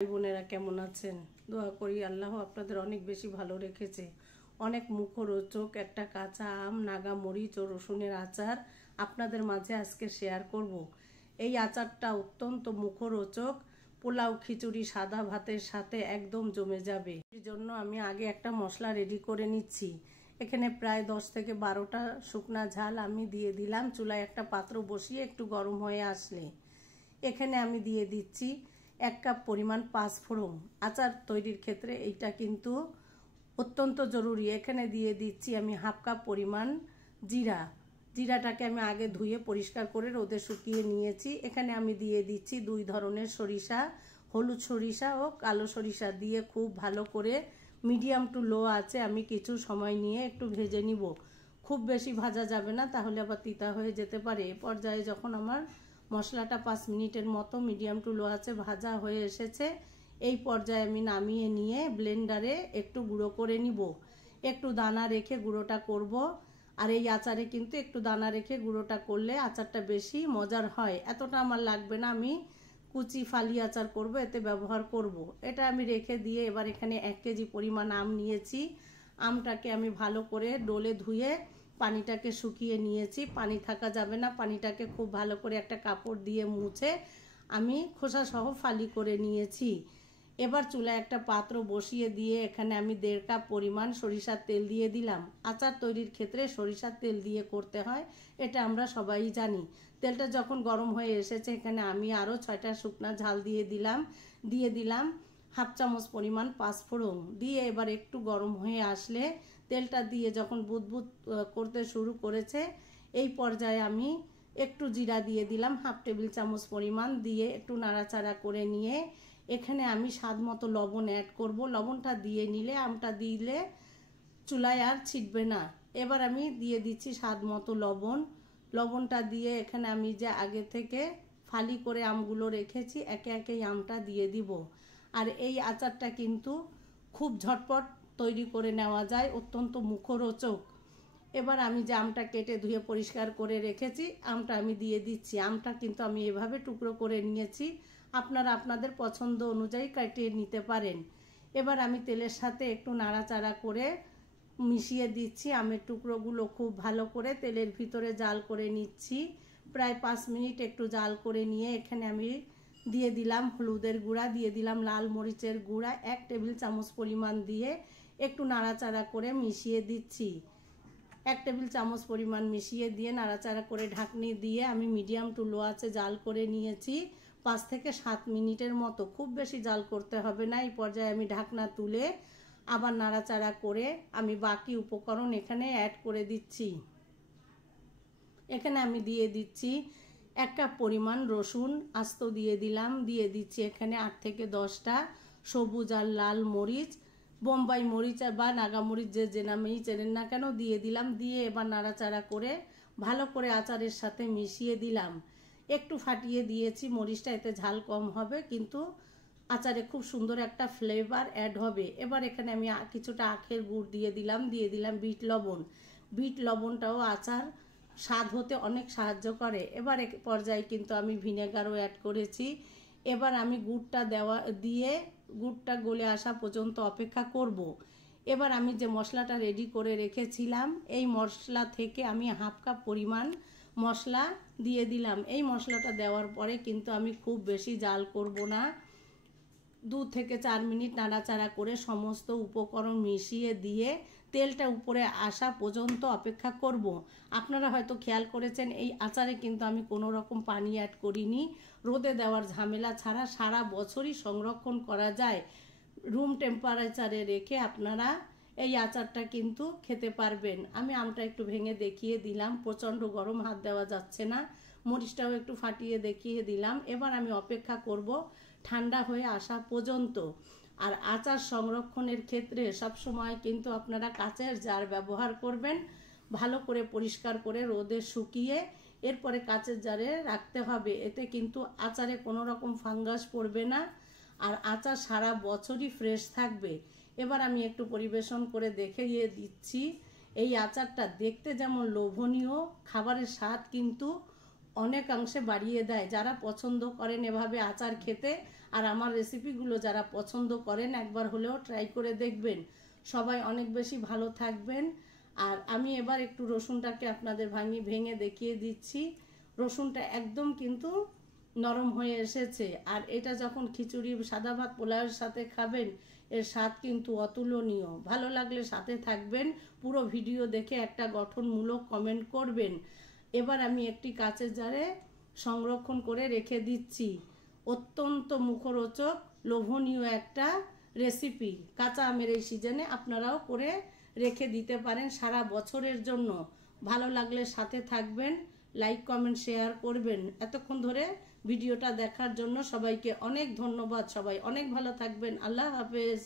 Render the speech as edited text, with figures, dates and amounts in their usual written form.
ভাই বোনেরা কেমন আছেন? দোয়া করি আল্লাহ আপনাদের অনেক বেশি ভালো রেখেছে। অনেক মুখরোচক একটা কাঁচা আম, নাগা মরিচ ও রসুনের আচার আপনাদের মাঝে আজকে শেয়ার করব। এই আচারটা অত্যন্ত মুখরোচক, পোলাও, খিচুড়ি, সাদা ভাতের সাথে একদম জমে যাবে। এর জন্য আমি আগে একটা মশলা রেডি করে নিচ্ছি। এখানে প্রায় 10 থেকে 12টা শুকনা ঝাল আমি দিয়ে দিলাম। চুলায় একটা পাত্র বসিয়ে একটু গরম হয়ে আসলে এখানে আমি দিয়ে দিচ্ছি 1 কাপ পরিমাণ পাঁচফোড়ন। আচার তৈরির ক্ষেত্রে এইটা কিন্তু অত্যন্ত জরুরি। এখানে দিয়ে দিচ্ছি আমি 1/2 কাপ পরিমাণ জিরাটাকে আমি আগে ধুয়ে পরিষ্কার করে রোদে শুকিয়ে নিয়েছি। এখানে আমি দিয়ে দিচ্ছি 2 ধরনের সরিষা, হলুদ সরিষা ও কালো সরিষা দিয়ে খুব ভালো করে মিডিয়াম টু লো আছে আমি কিছু সময় নিয়ে একটু ভেজে নিব। খুব বেশি ভাজা যাবে না, তাহলে আবার তিতা হয়ে যেতে পারে। এ পর্যায়ে যখন আমার মশলাটা 5 মিনিটের মতো মিডিয়াম টু লো আছে ভাজা হয়ে এসেছে, এই পর্যায়ে আমি নামিয়ে নিয়ে ব্লেন্ডারে একটু গুঁড়ো করে নিব। একটু দানা রেখে গুঁড়োটা করব। আর এই আচারে কিন্তু একটু দানা রেখে গুঁড়োটা করলে আচারটা বেশি মজার হয়। এতটা আমার লাগবে না, আমি কুচি ফালি আচার করব, এতে ব্যবহার করব। এটা আমি রেখে দিয়ে এবার এখানে 1 কেজি পরিমাণ আম নিয়েছি। আমটাকে আমি ভালো করে ডোলে ধুয়ে পানিটাকে শুকিয়ে নিয়েছি। পানি থাকা যাবে না, পানিটাকে খুব ভালো করে একটা কাপড় দিয়ে মুছে আমি খোসা সহ ফালি করে নিয়েছি। এবার চুলায় একটা পাত্র বসিয়ে দিয়ে এখানে আমি 1.5 কাপ পরিমাণ সরিষার তেল দিয়ে দিলাম। আচার তৈরির ক্ষেত্রে সরিষার তেল দিয়ে করতে হয়, এটা আমরা সবাই জানি। তেলটা যখন গরম হয়ে এসেছে এখানে আমি আরও 6টা শুকনা ঝাল দিয়ে দিলাম 1/2 চামচ পরিমাণ পাঁচফোড়ন দিয়ে এবার একটু গরম হয়ে আসলে তেলটা দিয়ে যখন বুদবুদ করতে শুরু করেছে এই পর্যায়ে আমি একটু জিরা দিয়ে দিলাম 1/2 টেবিল চামচ পরিমাণ, দিয়ে একটু নাড়াচাড়া করে নিয়ে এখানে আমি স্বাদ মতো লবণ অ্যাড করব। লবণটা দিয়ে নিলে আমটা দিলে চুলায় আর ছিটবে না। এবার আমি দিয়ে দিচ্ছি স্বাদ মতো লবণটা দিয়ে এখানে আমি যে আগে থেকে ফালি করে আমগুলো রেখেছি একে একে আমটা দিয়ে দিব। আর এই আচারটা কিন্তু খুব ঝটপট তৈরি করে নেওয়া যায়, অত্যন্ত মুখরোচক। এবার আমি যে আমটা কেটে ধুয়ে পরিষ্কার করে রেখেছি আমটা আমি দিয়ে দিচ্ছি। আমটা কিন্তু আমি এভাবে টুকরো করে নিয়েছি, আপনারা আপনাদের পছন্দ অনুযায়ী কাটিয়ে নিতে পারেন। এবার আমি তেলের সাথে একটু নাড়াচাড়া করে মিশিয়ে দিচ্ছি। আমের টুকরোগুলো খুব ভালো করে তেলের ভিতরে জাল করে নিচ্ছি। প্রায় 5 মিনিট একটু জাল করে নিয়ে এখানে আমি দিয়ে দিলাম হলুদের গুঁড়া, দিয়ে দিলাম লাল মরিচের গুঁড়া 1 টেবিল চামচ পরিমাণ দিয়ে একটু নাড়াচাড়া করে মিশিয়ে দিচ্ছি। 1 টেবিল চামচ পরিমাণ মিশিয়ে দিয়ে নাড়াচাড়া করে ঢাকনি দিয়ে আমি মিডিয়াম টু লো আছে জাল করে নিয়েছি 5 থেকে 7 মিনিটের মতো। খুব বেশি জাল করতে হবে না। এই পর্যায়ে আমি ঢাকনা তুলে আবার নাড়াচাড়া করে আমি বাকি উপকরণ এখানে অ্যাড করে দিচ্ছি। এখানে আমি দিয়ে দিচ্ছি 1 কাপ পরিমাণ রসুন আস্ত দিয়ে দিলাম, দিয়ে দিচ্ছি এখানে 8 থেকে 10টা সবুজ আর লাল মরিচ, বোম্বাই মরিচ বা নাগা মরিচ যে নামেই চেনেন না কেন দিয়ে দিলাম। দিয়ে এবার নাড়াচাড়া করে ভালো করে আচারের সাথে মিশিয়ে দিলাম। একটু ফাটিয়ে দিয়েছি মরিচটা, এতে ঝাল কম হবে কিন্তু আচারে খুব সুন্দর একটা ফ্লেভার অ্যাড হবে। এবার এখানে আমি কিছুটা আখের গুড় দিয়ে দিলাম বিট লবণটাও আচার স্বাদ হতে অনেক সাহায্য করে। এবার এক পর্যায়ে কিন্তু আমি ভিনেগারও অ্যাড করেছি। এবার আমি গুড়টা দিয়ে গুড়টা গলে আসা পর্যন্ত অপেক্ষা করব। এবার আমি যে মশলাটা রেডি করে রেখেছিলাম এই মশলা থেকে আমি 1/2 কাপ পরিমাণ মশলা দিয়ে দিলাম। এই মশলাটা দেওয়ার পরে কিন্তু আমি খুব বেশি জাল করব না, 2 থেকে 4 মিনিট নাড়াচাড়া করে সমস্ত উপকরণ মিশিয়ে দিয়ে তেলটা উপরে আসা পর্যন্ত অপেক্ষা করব। আপনারা হয়তো খেয়াল করেছেন এই আচারে কিন্তু আমি কোনো রকম পানি অ্যাড করিনি। রোদে দেওয়ার ঝামেলা ছাড়া সারা বছরই সংরক্ষণ করা যায়। রুম টেম্পারেচারে রেখে আপনারা এই আচারটা কিন্তু খেতে পারবেন। আমি আমটা একটু ভেঙে দেখিয়ে দিলাম, প্রচণ্ড গরম, হাত দেওয়া যাচ্ছে না। মরিচটাও একটু ফাটিয়ে দেখিয়ে দিলাম। এবার আমি অপেক্ষা করব ঠান্ডা হয়ে আসা পর্যন্ত। আর আচার সংরক্ষণের ক্ষেত্রে সবসময় কিন্তু আপনারা কাচের জার ব্যবহার করবেন। ভালো করে পরিষ্কার করে রোদে শুকিয়ে এরপরে কাচের জারে রাখতে হবে, এতে কিন্তু আচারে কোনো রকম ফাঙ্গাস পড়বে না আর আচার সারা বছরই ফ্রেশ থাকবে। এবার আমি একটু পরিবেশন করে দেখিয়ে দিচ্ছি। এই আচারটা দেখতে যেমন লোভনীয়, খাবারের স্বাদ কিন্তু অনেকাংশে বাড়িয়ে দেয়। যারা পছন্দ করেন এভাবে আচার খেতে আর আমার রেসিপিগুলো যারা পছন্দ করেন একবার হলেও ট্রাই করে দেখবেন। সবাই অনেক বেশি ভালো থাকবেন। আর আমি এবার একটু রসুনটাকে আপনাদের ভেঙে দেখিয়ে দিচ্ছি। রসুনটা একদম কিন্তু নরম হয়ে এসেছে। আর এটা যখন খিচুড়ি, সাদা ভাত, পোলাওয়ের সাথে খাবেন, এর স্বাদ কিন্তু অতুলনীয়। ভালো লাগলে সাথে থাকবেন, পুরো ভিডিও দেখে একটা গঠনমূলক কমেন্ট করবেন। এবার আমি একটি কাঁচের জারে সংরক্ষণ করে রেখে দিচ্ছি। অত্যন্ত মুখরোচক, লোভনীয় একটা রেসিপি। কাঁচা আমের এই সিজনে আপনারাও করে রেখে দিতে পারেন সারা বছরের জন্য। ভালো লাগলে সাথে থাকবেন, লাইক, কমেন্ট, শেয়ার করবেন। এতক্ষণ ধরে ভিডিওটা দেখার জন্য সবাইকে অনেক ধন্যবাদ। সবাই অনেক ভালো থাকবেন। আল্লাহ হাফেজ।